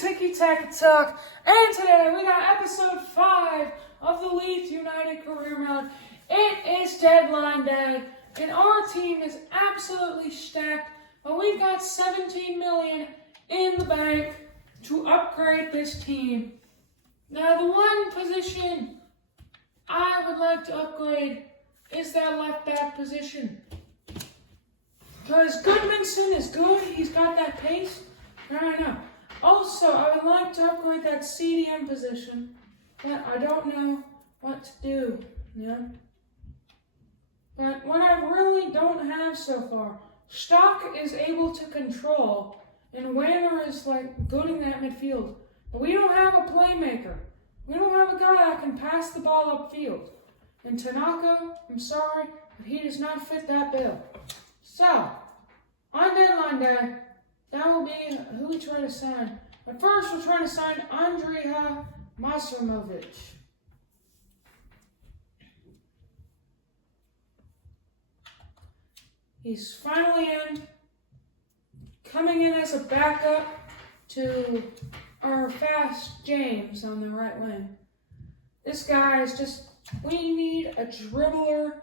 Tiki Taka Talk, and today we got episode 5 of the Leeds United Career Mode. It is deadline day, and our team is absolutely stacked, but we've got 17 million in the bank to upgrade this team. Now, the one position I would like to upgrade is that left back position. Because Goodmanson is good, he's got that pace. I know. Also, I would like to upgrade that CDM position, but I don't know what to do, But what I really don't have so far, Stock is able to control, and Wayner is good in that midfield. But we don't have a playmaker. We don't have a guy that can pass the ball upfield. And Tanaka, I'm sorry, but he does not fit that bill. So, on deadline day, that will be who we try to sign. But first, we're trying to sign Andrija Maksimovic. He's finally in, coming in as a backup to our fast James on the right wing. This guy is we need a dribbler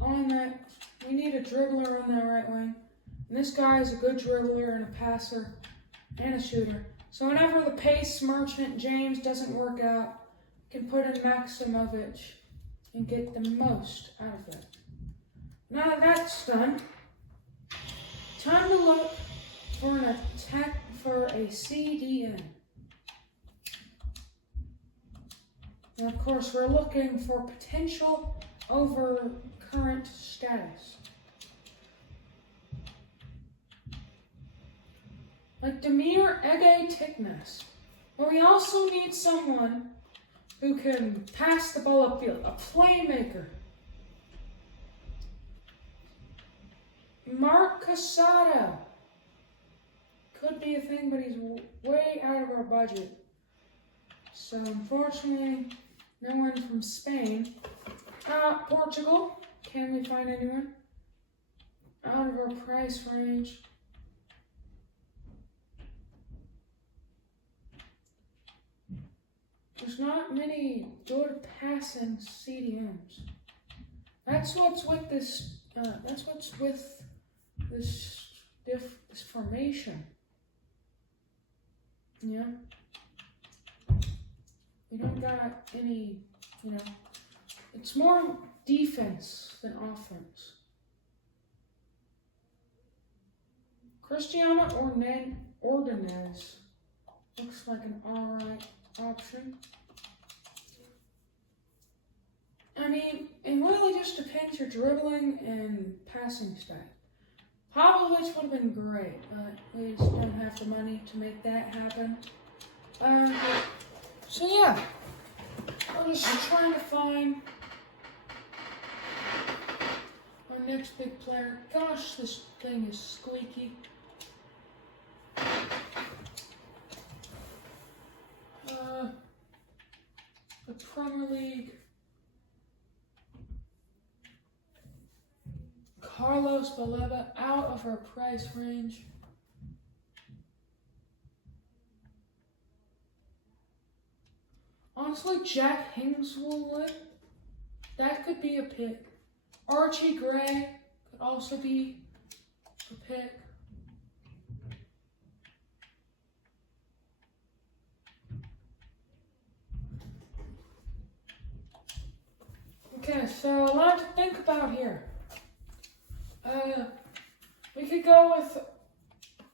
on that. We need a dribbler on that right wing. And this guy is a good dribbler and a passer and a shooter. So whenever the pace merchant James doesn't work out, we can put in Maksimovic and get the most out of it. Now that that's done, time to look for an attack for a CDM. And of course, we're looking for potential over current status. Like Demir Ege Tiknes. But we also need someone who can pass the ball upfield, a playmaker. Mark Casado. Could be a thing, but he's way out of our budget. So unfortunately, no one from Spain. Portugal. Can we find anyone? Out of our price range. There's not many good passing CDMs. That's what's with this. This formation. Yeah. We don't got any. It's more defense than offense. Cristiano Ordonez looks like an alright option. I mean, it really just depends your dribbling and passing stat. Pavlovic would have been great, but we just don't have the money to make that happen. So yeah, we're just trying to find our next big player. Gosh, this thing is squeaky. The Premier League. Carlos Baleba out of our price range. Honestly, Jack Hingswood, that could be a pick. Archie Gray could also be a pick. Okay, so a lot to think about here. We could go with,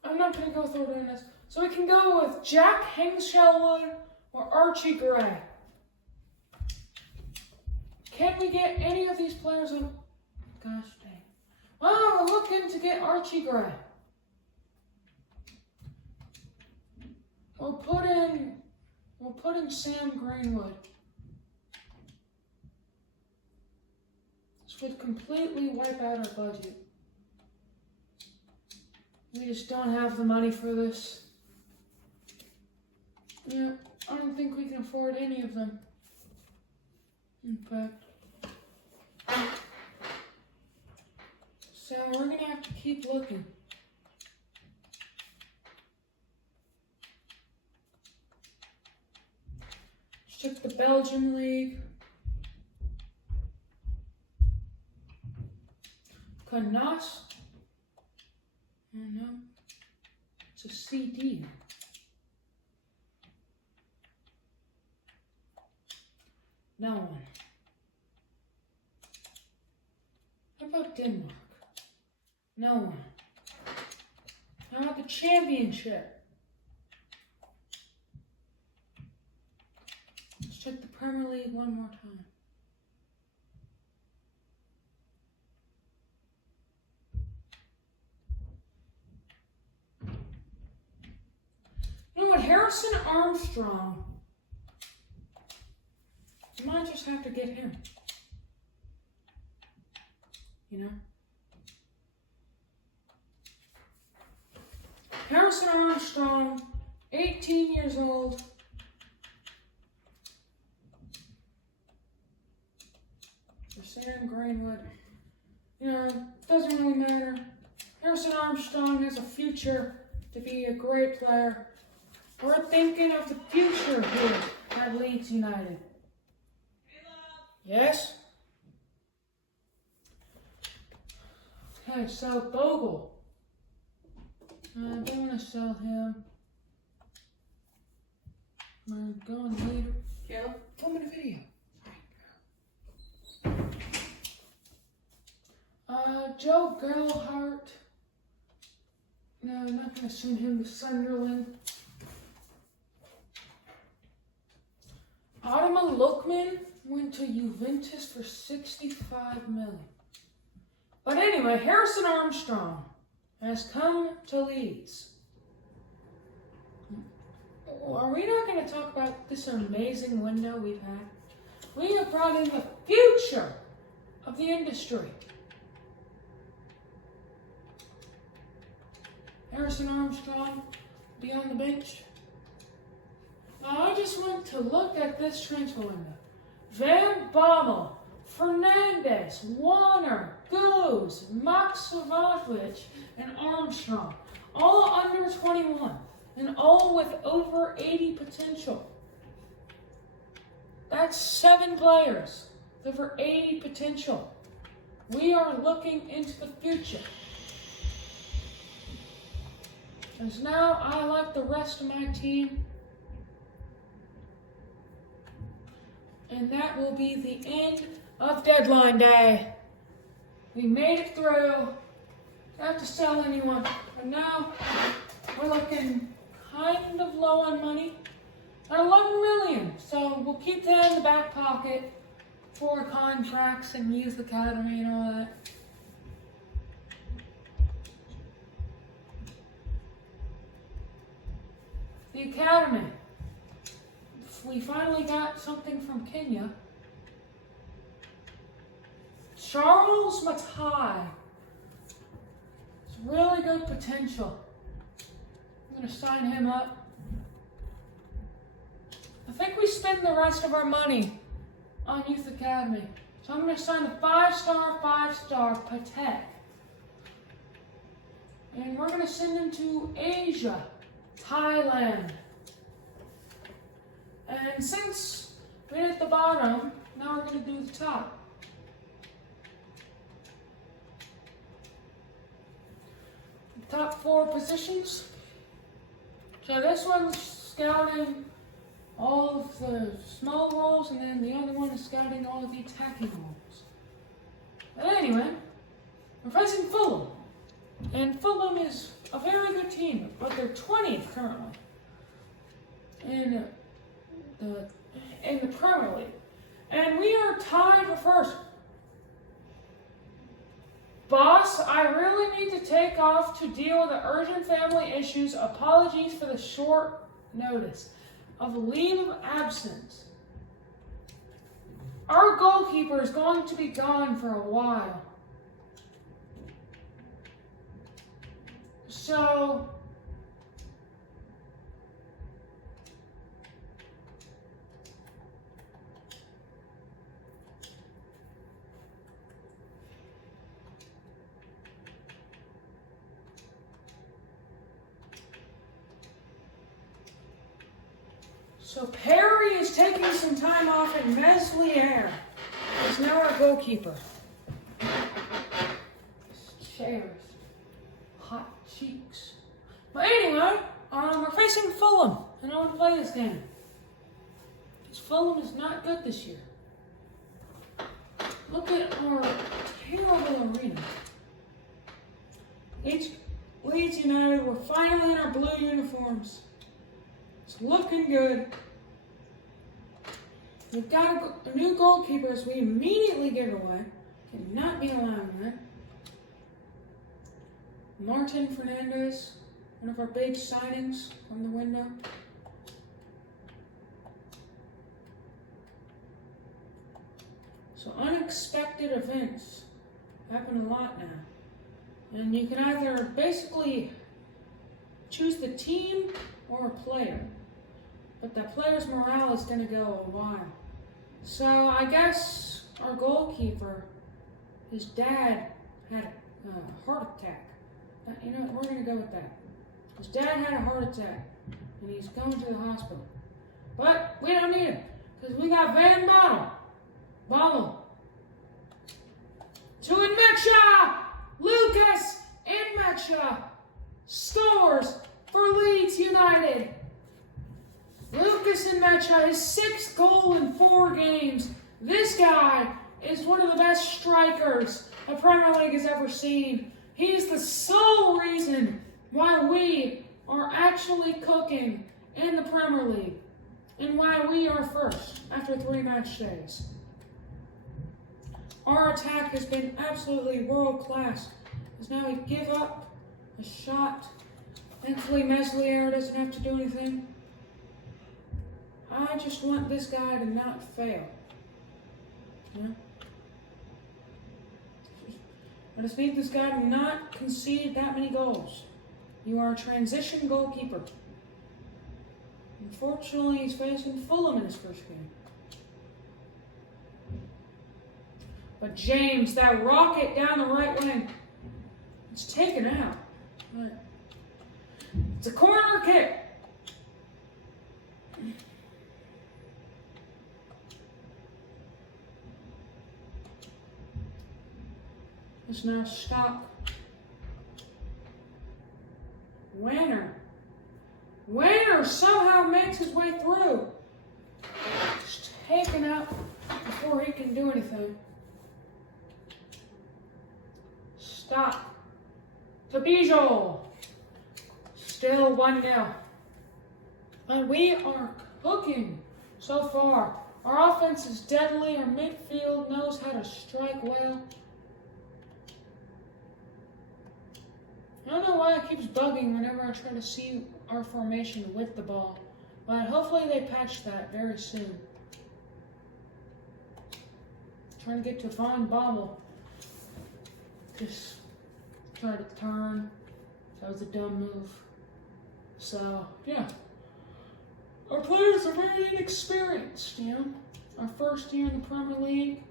I'm not going to go with Ordonez. So we can go with Jack Hingswood or Archie Gray. Can we get any of these players on? Gosh dang. Well, we're looking to get Archie Gray. We'll put in Sam Greenwood. This would completely wipe out our budget. We just don't have the money for this. Yeah, I don't think we can afford any of them. In fact. So we're gonna have to keep looking. check the Belgian league. Canas. Oh no. It's a CD. No one. How about Denmark? No one. How about the championship? Let's check the Premier League one more time. You know what? Harrison Armstrong. You might just have to get him. You know? Harrison Armstrong, 18 years old. For Sam Greenwood. You know, doesn't really matter. Harrison Armstrong has a future to be a great player. We're thinking of the future here at Leeds United. Yes? Okay, so Bogle. I don't want to sell him. We're going later. Yeah, filming a video. Joe Gerhardt. No, I'm not going to send him to Sunderland. Adama Lookman went to Juventus for $65 million. But anyway, Harrison Armstrong has come to Leeds. Are we not going to talk about this amazing window we've had? We have brought in the future of the industry. Harrison Armstrong be on the bench. Now, I just want to look at this transfer window. Van Bommel, Fernandez, Warner, Goes, Max Savanovic, and Armstrong. All under 21, and all with over 80 potential. That's 7 players with over 80 potential. We are looking into the future. Because now I, like the rest of my team, and that will be the end of deadline day. We made it through. Don't have to sell anyone. But now we're looking kind of low on money. At 11 million. So we'll keep that in the back pocket for contracts and youth academy and all that. The academy. We finally got something from Kenya. Charles Matai. It's really good potential. I'm going to sign him up. I think we spend the rest of our money on Youth Academy. So I'm going to sign a 5-star Patek. And we're going to send him to Asia, Thailand. And since we hit the bottom, now we're going to do the top. The top 4 positions. So this one's scouting all of the small roles, and then the other one is scouting all of the attacking roles. But anyway, we're facing Fulham. And Fulham is a very good team, but they're 20th currently in the Premier League. And we are tied for first. Boss, I really need to take off to deal with the urgent family issues. Apologies for the short notice of leave of absence. Our goalkeeper is going to be gone for a while. So, So Perry is taking some time off, and Meslier is now our goalkeeper. Chairs, hot cheeks. But anyway, we're facing Fulham, and I want to play this game. Because Fulham is not good this year. Look at our terrible arena. Leeds United, we're finally in our blue uniforms. It's looking good. We've got a new goalkeeper, as we immediately give away. Cannot be allowing that. Martin Fernandez, one of our big signings from the window. So unexpected events happen a lot now. And you can either basically choose the team or a player. But the player's morale is going to go a while. So I guess our goalkeeper, his dad had a heart attack. You know, we're going to go with that. His dad had a heart attack, and he's going to the hospital. But we don't need him, because we got Van Bommel. To Nmecha! Lucas Nmecha scores for Leeds United. Lucas Nmecha, his 6th goal in 4 games. This guy is one of the best strikers the Premier League has ever seen. He is the sole reason why we are actually cooking in the Premier League and why we are first after 3 match days. Our attack has been absolutely world class. Because now we give up a shot. Thankfully, Meslier doesn't have to do anything. I just want this guy to not fail. Yeah? I just need this guy to not concede that many goals. You are a transition goalkeeper. Unfortunately, he's facing Fulham in his first game. But James, that rocket down the right wing, it's taken out. Right. It's a corner kick. It's now stop. Werner somehow makes his way through. It's taken out before he can do anything. Stop. To Bijol. Still 1-0. And we are cooking so far. Our offense is deadly. Our midfield knows how to strike well. I don't know why it keeps bugging whenever I try to see our formation with the ball. But hopefully they patch that very soon. Trying to get to Van Bommel. Just try to turn. That was a dumb move. So, yeah. Our players are very inexperienced, you know. Our first year in the Premier League.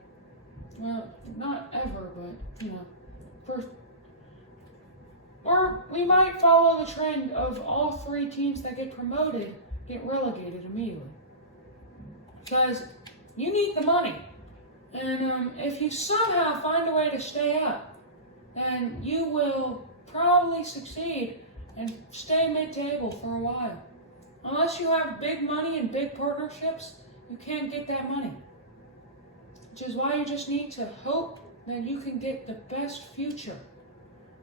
Well, not ever, but, you know, first. Or we might follow the trend of all 3 teams that get promoted get relegated immediately. Because you need the money. And if you somehow find a way to stay up, then you will probably succeed and stay mid-table for a while. Unless you have big money and big partnerships, you can't get that money. Which is why you just need to hope that you can get the best future.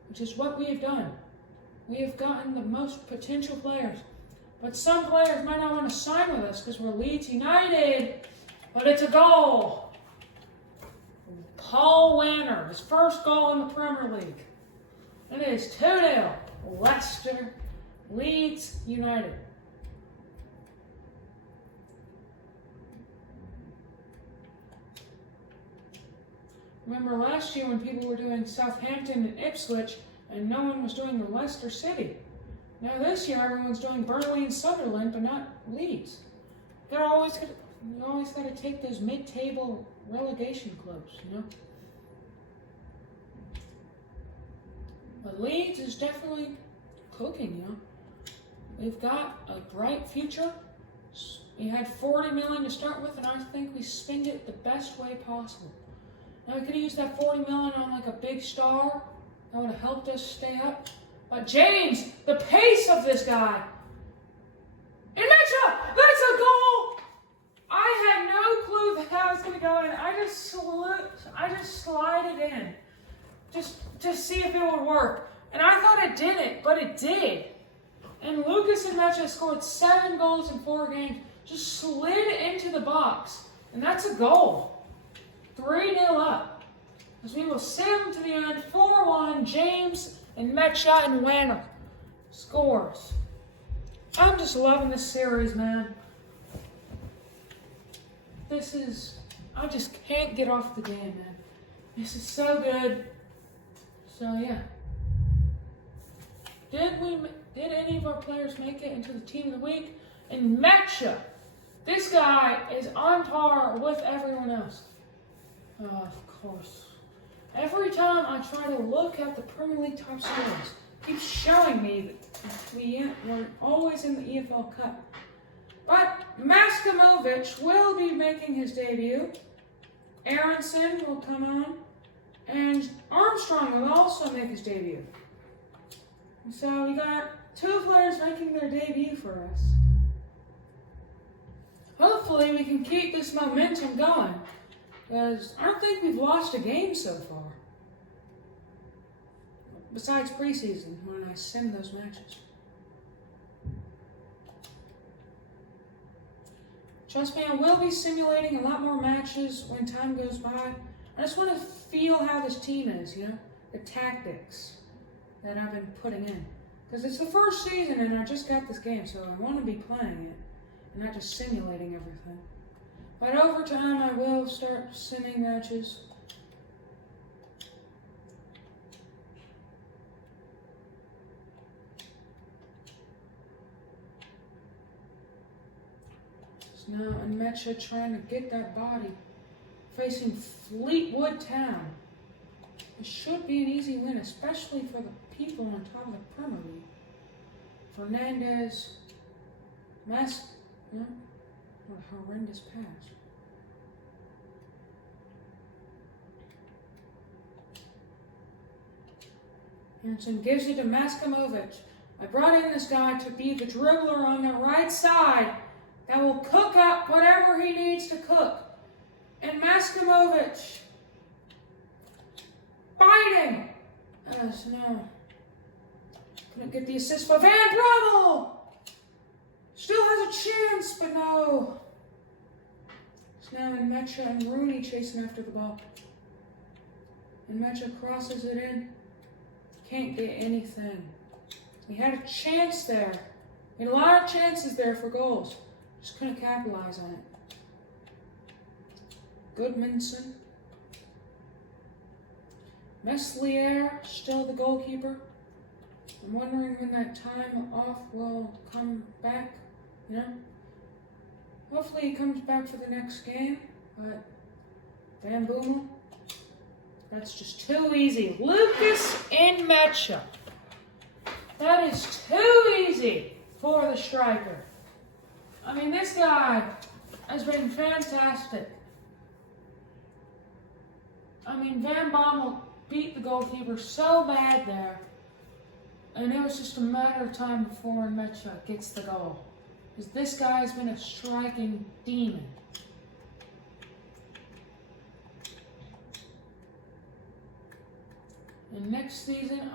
Which is what we have done. We have gotten the most potential players. But some players might not want to sign with us because we're Leeds United. But it's a goal. Paul Werner, his first goal in the Premier League. It is 2-0. Leicester, Leeds United. Remember last year when people were doing Southampton and Ipswich and no one was doing the Leicester City. Now this year everyone's doing Burnley and Sunderland, but not Leeds. You always got to take those mid-table relegation clubs, you know. But Leeds is definitely cooking, you know. They've got a bright future, We had $40 million to start with, and I think we spent it the best way possible. Now we could have used that $40 million on like a big star. That would have helped us stay up. But James, the pace of this guy. And Mitchell, that's a goal! I had no clue that was going to go in. I just slid it in. Just to see if it would work. And I thought it didn't, but it did. And Lucas and Mecha scored 7 goals in 4 games. Just slid into the box. And that's a goal. 3-0 up. As we will sim to the end. 4-1. James and Mecha and Wanner scores. I'm just loving this series, man. I just can't get off the game, man. This is so good. So, yeah. Did any of our players make it into the team of the week? And Mecha, this guy is on par with everyone else. Of course. Every time I try to look at the Premier League top scorers, it keeps showing me that we're always in the EFL Cup. But Maskamovic will be making his debut. Aronson will come on. And Armstrong will also make his debut. So we got 2 players making their debut for us. Hopefully we can keep this momentum going. Because I don't think we've lost a game so far. Besides preseason, when I sim those matches. Trust me, I will be simulating a lot more matches when time goes by. I just want to feel how this team is, the tactics that I've been putting in. Because it's the first season and I just got this game, so I want to be playing it and not just simulating everything. But over time, I will start simming matches. So now Mecha trying to get that body. Facing Fleetwood Town. It should be an easy win, especially for the people on top of the Premier League. Fernandez. What a horrendous pass. Hansen gives it to Maskamovic. I brought in this guy to be the dribbler on the right side that will cook up whatever he needs to cook. And Maskamovic biting. So no. Couldn't get the assist for Van Brammel. Still has a chance, but no. So now Mecha and Rooney chasing after the ball. And Mecha crosses it in. Can't get anything. We had a chance there. We had a lot of chances there for goals. Just couldn't capitalize on it. Goodmanson. Meslier, still the goalkeeper. I'm wondering when that time off will come back, Hopefully he comes back for the next game, but Van Bommel, that's just too easy. Lucas and Mecha. That is too easy for the striker. I mean, this guy has been fantastic. I mean, Van Bommel beat the goalkeeper so bad there. And it was just a matter of time before Mecha gets the goal. Because this guy has been a striking demon. And next season,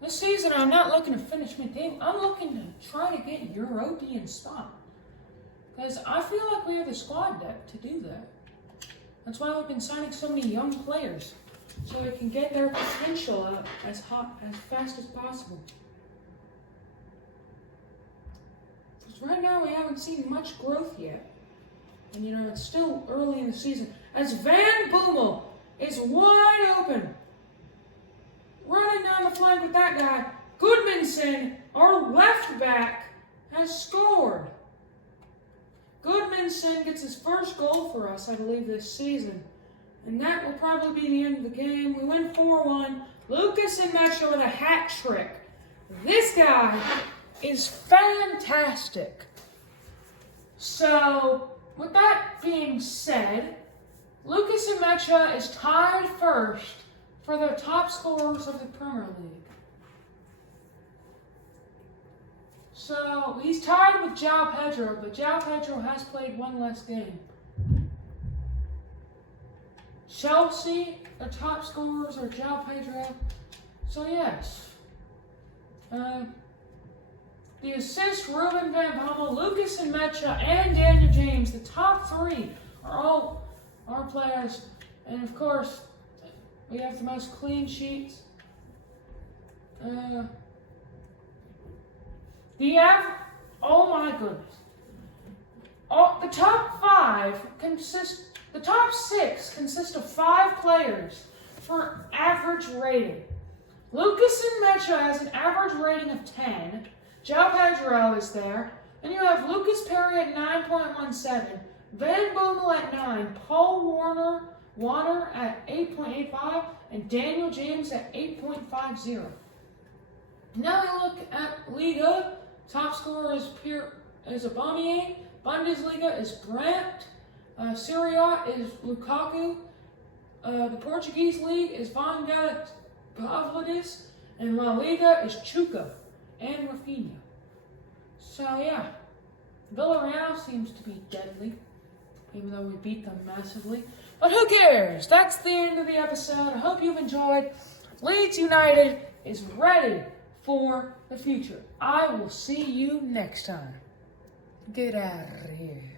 this season I'm not looking to finish my team. I'm looking to try to get European spot. Because I feel like we have the squad depth to do that. That's why we've been signing so many young players. So we can get their potential up as fast as possible. Because right now we haven't seen much growth yet. And it's still early in the season. As Van Bommel is wide open. Running down the flank with that guy. Goodmanson, our left back, has scored. Goodmanson gets his first goal for us, I believe, this season. And that will probably be the end of the game. We win 4-1. Lucas and Mecha with a hat trick. This guy is fantastic. So, with that being said, Lucas and Mecha is tied first for the top scorers of the Premier League. So, he's tied with João Pedro, but João Pedro has played one less game. Chelsea, the top scorers are João Pedro. So, yes. The assists, Ruben Van Bommel, Lucas and Mecha, and Daniel James, the top three are all our players. And of course, we have the most clean sheets. Oh my goodness. The top six consist of 5 players for average rating. Lucas and Mecha has an average rating of 10. João Pedro is there. And you have Lucas Perry at 9.17, Van Bommel at 9, Paul Warner at 8.85, and Daniel James at 8.50. Now we look at Liga. Top scorer is Aubameyang. Bundesliga is Brandt. Serie A is Lukaku. The Portuguese league is Van Gaal Pavlidis. And La Liga is Chuka and Rafinha. So yeah, Villarreal seems to be deadly, even though we beat them massively. But who cares? That's the end of the episode. I hope you've enjoyed. Leeds United is ready for the future. I will see you next time. Get out of here.